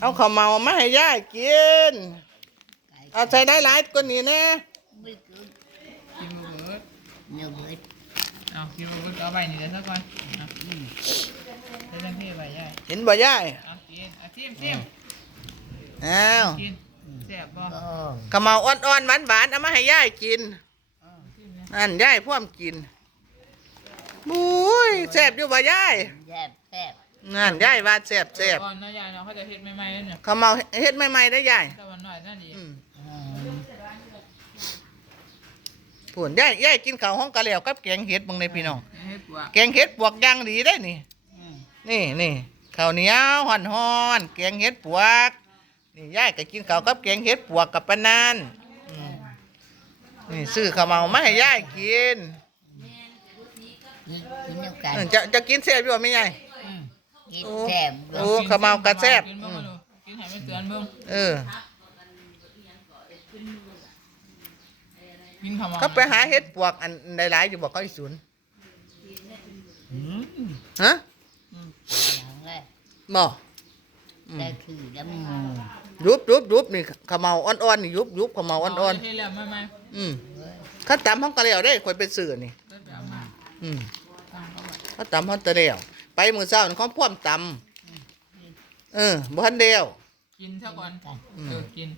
เอาข้าวเมามาให้ยายกิน เอาใส่ได้หลายกว่านี้แน่ไม่เกินกินบ่เบิดเนื้อเบิดเอากินบ่เบิดก็เอาใบนี่เดี๋ยวซะก่อนเอาอืมใส่จังที่ใบใหญ่เห็นบ่ยายเอากินเอาจิ้มจิ้มอ้าวกินแซ่บบ่ก็ข้าวเมาอ่อนๆหวานๆเอามาให้ยายกินจิ้มนะอันยายพ่วามกินบุ้ยแซ่บอยู่บ่ยายแซ่บแซ่บ นั่นยายว่าแซ่บแซ่บก่อนเนาะยายเนาะเขาจะเฮ็ดใหม่ๆแล้วเนี่ยข้าวเมาเฮ็ดใหม่ๆได้อยายถ้าวันหน่อยนั่นดีอืมอืมผุนยายยายกินข้าวห้องกะเหลียวกับแกงเห็ดบังในพี่น้อง เฮ็ดปวกแกงเห็ดปวกย่างดีได้นี่ อืมนี่นี่ข้าวเหนียวห่อนห่อนๆแกงเห็ดปวก นี่ยายก็กินข้าวกับแกงเห็ดปวกกับปะนานอืมนี่ซื้อข้าวเมามาให้ยายกินกินกินเดียวกันเออจะจะกินแซ่บอยู่บ่แม่ยายอืม กินแซ่บโอ้ข้าวเมากระแซ่บกินเบิ่งมาดูกินให้มันเตือนเบิ่งเออกินข้าวเมาเขาไปหาเห็ดปวกอันใดหลายอยู่บอกเขาอีศูนย์อืมฮะอืมอย่างแรกบ่อืมได้คือน้ำมูกยุบยุบยุบนี่ขาวเหมาอ่อนๆนี่ยุบยุบขาวเหมาอ่อนเาเฮ็ดแล้วใหม่ๆอืมข้าตำห้องกะเหลียวได้คอยไปซื้อนี่ๆก็จะเอามาอืมตั้งเอาไว้ข้าตำห้องตะเหลียว ไปมือเช้านี่เขาพ่วมตำเออบ่ทันเดียวกินซะก่อนกันเออกิน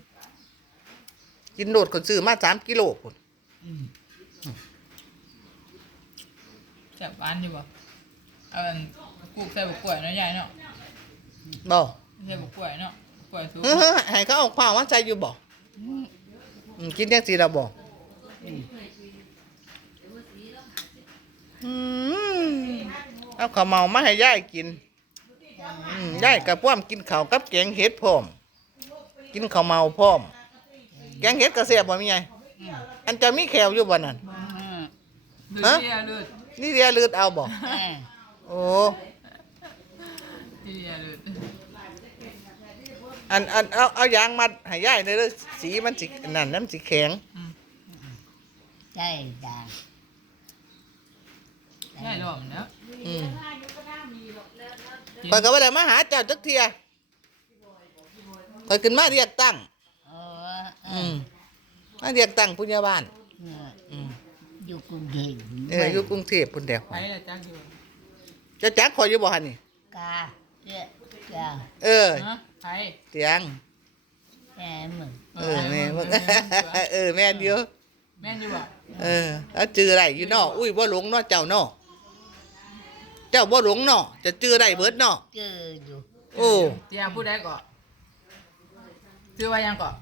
กินโดดคนซื้อมาสามกิโลพุ่นอืมแซ่บหวานอยู่บ่เอาอันปลูกใส่บักกล้วยเนาะยายเนาะบ่ใส่บักกล้วยเนาะกล้วยสุกเฮ้อให้เขาเอาข้าวมาใส่อยู่บ่อืมอืมกินจังซี่ล่ะบ่อืมอืม เอาข้าวเหมามาให้ยายกินอืมยายกับพ่วมกินข้าวกับแกงเห็ดพร้อม กินข้าวเหมาพร้อม แกงเห็ดก็แซ่บบ่มีไงอันจะมีแขวอยู่บ่นั่นอืมเลือฮะดเลียเลือดนี่เรียลืดเอาบ่เออโอ้เลียเลือดอันอันเอาเอายางมัดให้ยายได้เด้อสีมันสินั่นน้ำสีแข็งใช่จ้ะยายหลอมเนาะ อืมกินข่อยก็บ่ได้มาหาเจ้าจักเที่ยข่อยขึ้นมาเรียกตั้ง เออเออือมมาเรียกตั้งผู้ใหญ่บ้านเอออืมอยู่กรุงเทพเอออยู่กรุงเทพพุ่นเดียวไปละจักอยู่เจ้าจักข่อยอยู่บ่หั่นนี่ กาเจ้าจ้าเออ ฮะไปเตียงแม่มึงเออแม่มึงเออแม่นเดียวแม่นอยู่บ่เออ แล้วจื้อได้อยู่เนาะอุ้ยบ่หลงเนาะเจ้าเนาะ เจ้าบ่หลงเนาะจะจื้อได้เบิดเนาะ เจออยู่ โอ้ เตียผู้ใดก็ชื่อว่าหยังก็อ